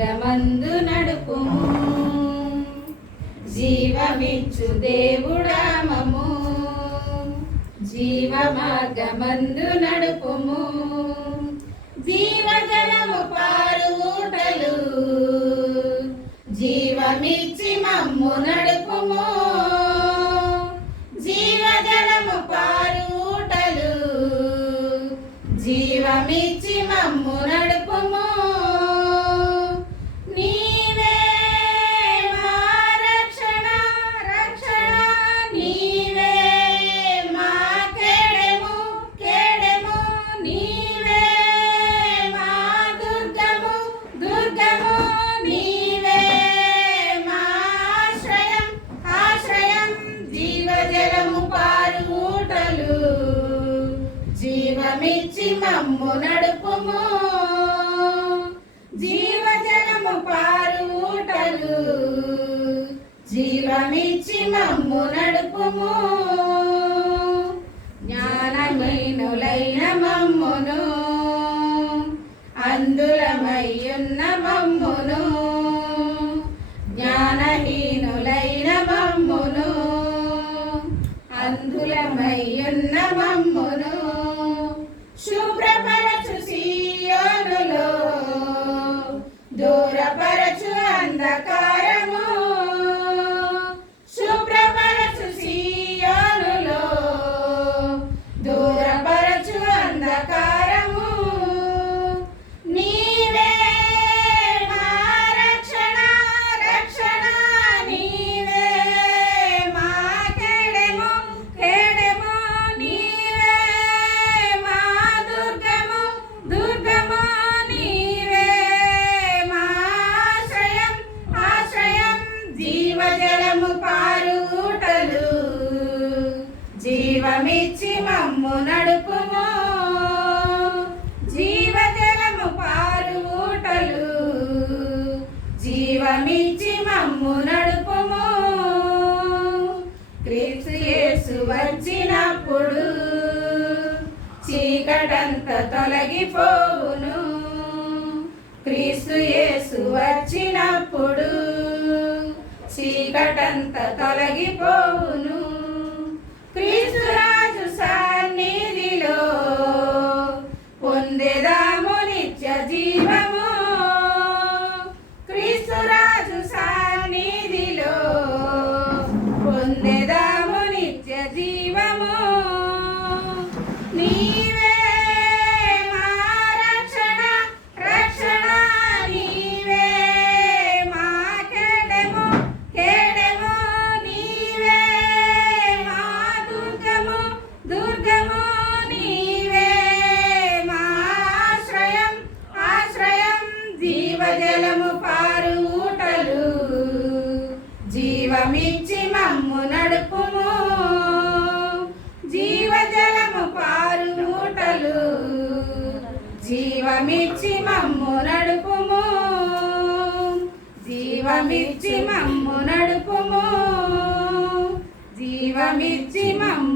మార్గమందు నడుపుము. జీవమిచ్చు దేవుడామము జీవ మార్గమందు నడుపుము. జీవజలము పారు ఊటలు జీవమిచ్చి మమ్ము నడుపుము. జీవజలము పారు ఊటలు జీవమిచ్చి మమ్ము నడుపుము. నీవే మా రక్షణ రక్షణ నీవే మా కేడెము కేడెము నీవే మా దుర్గము దుర్గము నీవే మా ఆశ్రయం ఆశ్రయం. జీవజలము పారు ఊటలు జీవమిచ్చి మమ్ము నడుపుము. జీవజలము పారు ఊటలు జీవమిచ్చి మమ్ము నడుపుము. జ్ఞానహీనులైన మమ్మును అందులమయ్యున్న మమ్మును జ్ఞానహీనులైన మమ్మును అందులమయ్యున్న మమ్మును శుభ్రపరచు సీయోనులో దూరపరచు అంధకారము. శుభ్రపరచు సీయోనులో దూరపరచు అంధకారము. నీవే మా రక్షణ రక్షణ నీవే మా కేడెము కేడెము నీవే మా దుర్గము దుర్గము నీవే మా ఆశ్రయం ఆశ్రయం. జీవజలము పారు ఊటలు జీవమిచ్చి మమ్ము నడుపుము. జీవజలము పారు ఊటలు జీవమిచ్చి మమ్ము నడుపుము. క్రీస్తు యేసు వచ్చినప్పుడు చీకటంత తొలగిపోవును. క్రీస్తు యేసు వచ్చినప్పుడు చీకటంత తొలగిపోవును. క్రీస్తు రాజు సన్నిధిలో పొందెదాము నిత్య జీవము. క్రీస్తు రాజు సన్నిధిలో పొందెదాము నిత్య జీవము. నీవే మా రక్షణ రక్షణ నీవే మా కేడెము కేడెము నీవే మా దుర్గము దుర్గము నీవే మా ఆశ్రయం ఆశ్రయం. జీవజలము పారు ఊటలు జీవమిచ్చి మమ్ము నడుపుము. జీవజలము పారు ఊటలు జీవమిచ్చి మమ్ము నడుపుము. జీవమిచ్చి మమ్ము నడుపుము. జీవమిచ్చి మమ్ము